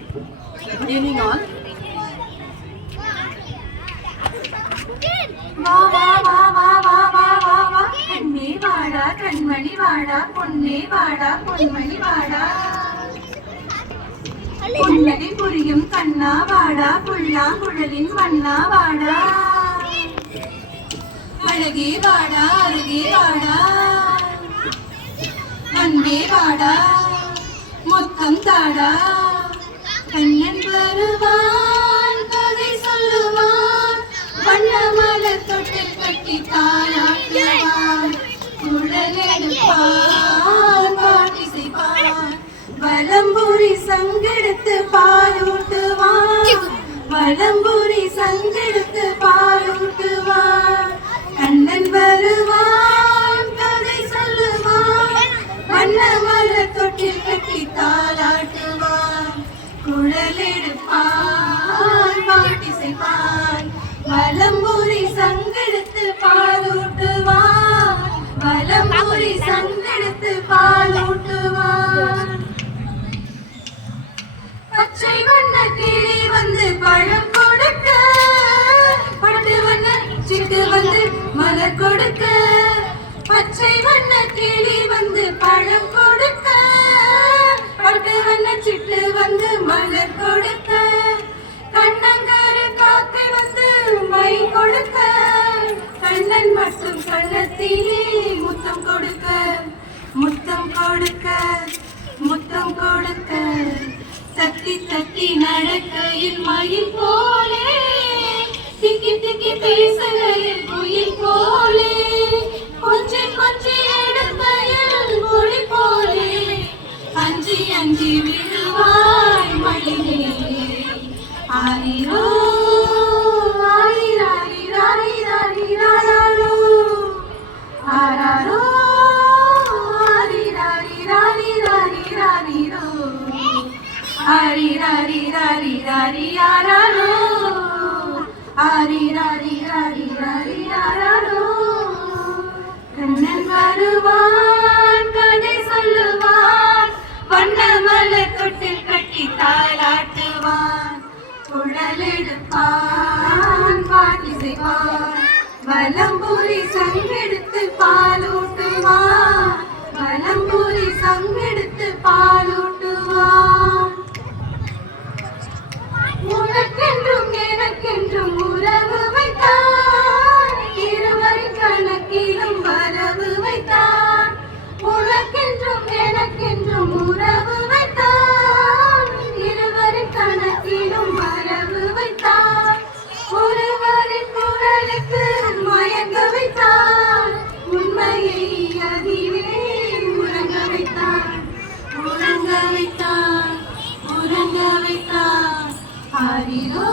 Good evening all. வா வா வா வா வா வா வா வா கண்ணே வாடா கண்மணி வாடா பொன்னே வாடா பொன்மணி வாடா புன்னகை புரியும் கண்ணா வாடா புல்லாங்குழலின் வண்ணா வாடா அழகே வாடா அருகே வாடா அன்பே வாடா மொத்தம் தாடா கண்ணன் வருவான் கதை சொல்லுவான் வண்ண மலர் தொட்டு கட்டி தாளாட்டுவான் குழலெடுப்பான் பாட்டிசைப்பான் வலம்புரி சங்கெடுத்து பாலூட்டுவான் வலம்புரி சங்கெடுத்து பாலூட்டுவான் கண்ணன் வருவான் கதை சொல்லுவான் வண்ண மலர் தொட்டில் கட்டி தாளாட்டுவான் குழலெடுப்பான் பாட்டிசைப்பான் வலம்புரி சங்கெடுத்து பாலூட்டுவான் வலம்புரி சங்கெடுத்து பாலூட்டுவான் பச்சை வண்ண கிளி வந்து பழம் கொடுக்க பட்டு வண்ண சிட்டு வந்து மலர் கொடுக்க பச்சை வண்ண கிளி வந்து பழம் கொடுக்க பட்டு வண்ண சிட்டு வந்து மலர் கொடுக்க கண்ணங்கரு காக்கை வந்து மை கொடுக்க கண்ணன் மட்டும் கண்ணத்திலே முத்தம் கொடுக்க முத்தம் கொடுக்க முத்தம் கொடுக்க தத்தி தத்தி நடக்கையில் மயில் போலே திக்கி திக்கி பேசுகையில் குயில் போலே கொஞ்சி கொஞ்சி எடுக்கையில் மொழி போலே அஞ்சி அஞ்சி விழுவாய் மடிலே ஆரிரோ ஆரிராரி ராரி ராரி ராரோ ஆராரோ ஆரிராரி ராரி ராரி ராரிரோ ஆரிராரி ராரி ராரி ஆராரோ ஆரிராரி ராரி ராரி ஆராரோ கண்ணன் வருவான் கதை சொல்லுவான் வண்ண மலர் தொட்டில் கட்டி தாளாட்டுவான் குழலெடுப்பான் பாட்டிசைவான் வலம்புரி சங்கெடுத்து பாலூட்டுவான் வலம்புரி சங்கெடுத்து பாலூட்டுவான் உனக்கென்றும் எனக்கென்றும் உறவு வைத்தான் இருவரின் கணக்கிலும் வரவு வைத்தான் உனக்கென்றும் எனக்கென்றும் உறவு வைத்தான் இருவரின் கணக்கிலும் வரவு வைத்தான் ஒருவரின் குரலுக்கு மயங்க வைத்தான் உண்மையை அதிலே உறங்க வைத்தான் உறங்க வைத்தான் உறங்க வைத்தான் ஆரிரோ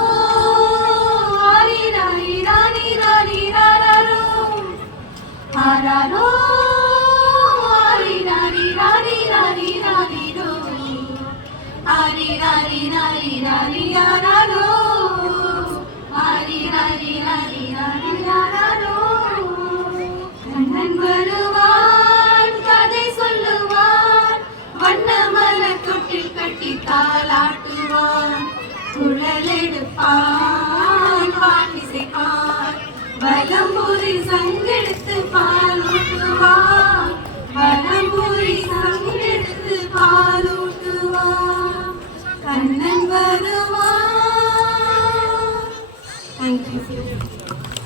ஆரிராரி ராரி ராரி ராரோ ஆராரோ ஆரிராரி ராரி ராரி ராரிரோ ஆரிராரி ராரி ராரி ஆராரோ ஆரிராரி ராரி ராரி ஆராரோ கண்ணன் வருவான் கதை சொல்லுவான் வண்ண மலர் தொட்டில் கட்டி தாளாட்டுவான் குழலெடுப்பான் பாட்டிசைப்பான் வலம்புரி சங்கெடுத்து பாலூட்டுவான் வலம்புரி சங்கெடுத்து பாலூட்டுவான் கண்ணன் வருவான். Thank you.